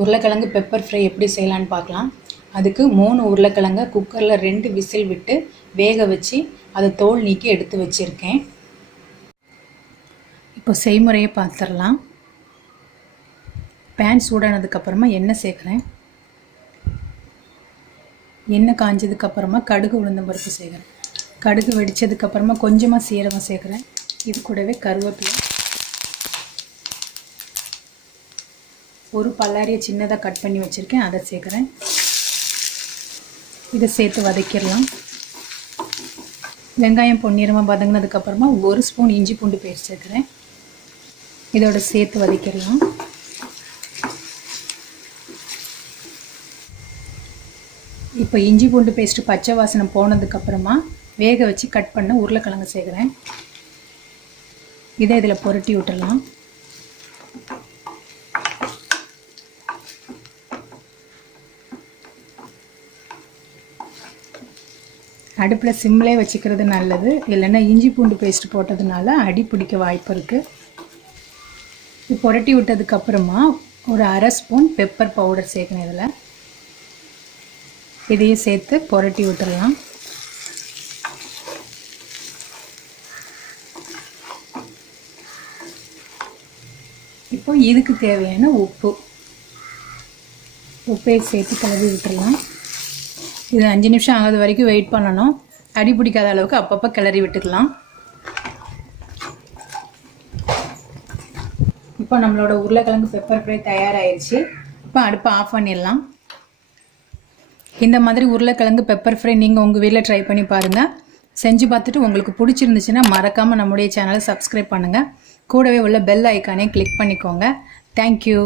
உருளைக்கிழங்கு pepper fry எப்படி செய்யலான்னு பார்க்கலாம். அதுக்கு 3 உருளைக்கிழங்கை குக்கரில் 2 விசில் விட்டு வேக வச்சு அதை தோல் நீக்கி எடுத்து வச்சுருக்கேன். இப்போ செய்முறையை பார்த்துடலாம். பேன் சூடானதுக்கப்புறமா எண்ணெய் சேர்க்குறேன். எண்ணெய் காஞ்சதுக்கப்புறமா கடுகு உளுந்தம் பருப்பு சேர்க்குறேன். கடுகு வெடித்ததுக்கப்புறமா கொஞ்சமாக சீரகம் சேர்க்குறேன். இது கூடவே கருவேப்பிலை, ஒரு பல்லாரியை சின்னதாக கட் பண்ணி வச்சுருக்கேன், அதை சேர்க்குறேன். இதை சேர்த்து வதக்கிடலாம். வெங்காயம் பொன்னிறமாக வதங்கினதுக்கப்புறமா 1 ஸ்பூன் இஞ்சி பூண்டு பேஸ்ட் சேர்க்குறேன். இதோட சேர்த்து வதக்கிடலாம். இப்போ இஞ்சி பூண்டு பேஸ்ட்டு பச்சை வாசனை போனதுக்கப்புறமா வேக வச்சு கட் பண்ண உருளைக்கிழங்கு சேர்க்குறேன். இதை இதில் புரட்டி விட்டுடலாம். அடுப்பில் சிம்மிலே வச்சுக்கிறது நல்லது, இல்லைன்னா இஞ்சி பூண்டு பேஸ்ட் போட்டதுனால அடி பிடிக்க வாய்ப்பு இருக்குது. இது புரட்டி விட்டதுக்கப்புறமா ஒரு 1/2 ஸ்பூன் பெப்பர் பவுடர் சேர்க்கணும். இதையும் சேர்த்து புரட்டி விட்டுடலாம். இப்போ இதுக்கு தேவையான உப்பை சேர்த்து கலவி விட்டுடலாம். இது 5 நிமிஷம் ஆகாத வரைக்கும் வெயிட் பண்ணணும். அடி பிடிக்காத அளவுக்கு அப்பப்போ கிளறி விட்டுக்கலாம். இப்போ நம்மளோட உருளைக்கிழங்கு பெப்பர் ஃப்ரை தயாராகிடுச்சு. இப்போ அடுப்பை ஆஃப் பண்ணிடலாம். இந்த மாதிரி உருளைக்கிழங்கு பெப்பர் ஃப்ரை நீங்கள் உங்கள் வீட்டில் ட்ரை பண்ணி பாருங்கள். செஞ்சு பார்த்துட்டு உங்களுக்கு பிடிச்சிருந்துச்சுன்னா மறக்காமல் நம்முடைய சேனலை சப்ஸ்கிரைப் பண்ணுங்கள். கூடவே உள்ள பெல் ஐக்கானே கிளிக் பண்ணிக்கோங்க. தேங்க்யூ.